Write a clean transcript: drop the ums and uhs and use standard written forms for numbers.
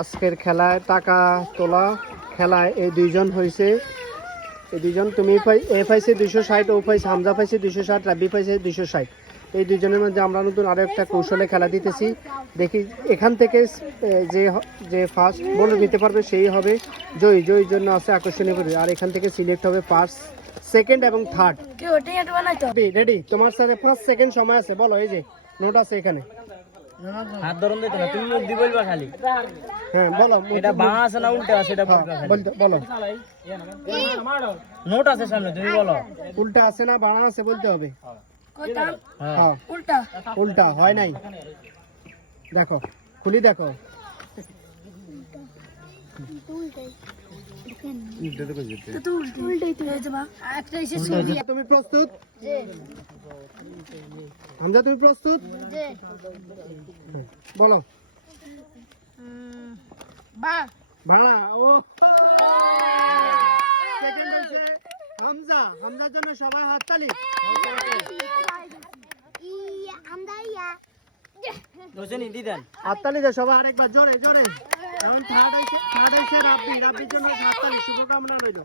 আজকের খেলায় টাকা তোলা খেলায় এই দুইজন হয়েছে, এই দুইজন তুমি এ পাইছে 260, ও পাইছে হামজা পাইছে 260, রাব্বি পাইছে 260। এই দুইজনের মধ্যে আমরা নতুন আরো একটা কৌশলে খেলা দিতেছি। দেখি এখান থেকে যে যে ফার্স্ট বলে নিতে পারবে সেই হবে জয়ী। জয়ীর জন্য আছে আকর্ষণীয় পরিবেশ। আর এখান থেকে সিলেক্ট হবে ফার্স্ট, সেকেন্ড এবং থার্ড। রেডি? তোমার সাথে 5 সেকেন্ড সময় আছে, বলো। এই যে নোট আছে এখানে। হাত ধরুন দিতে না, তুমি মুখ দি বলবা খালি। হ্যাঁ বলো, এটা বাঁ আছে না উল্টা আছে এটা বলবা খালি। বলো। নোট আছে সামনে, তুমি বলো। উল্টা আছে না বাড়া আছে বলতে হবে। হ্যাঁ উল্টা। উল্টা হয় নাই, দেখো খুলি দেখো। তুমি প্রস্তুত? হামজা তুমি প্রস্তুত? বলো। ভাড়া। ও সেকেন্ড হয়েছে হামজা। হামজার জন্য সবাই হাততালি। হাততালি দে সবাই আরেকবার জোরে জোরে। এখন থার্ড হয়েছে রাব্বি। রাব্বির জন্য হাততালি, শুভকামনা রইল।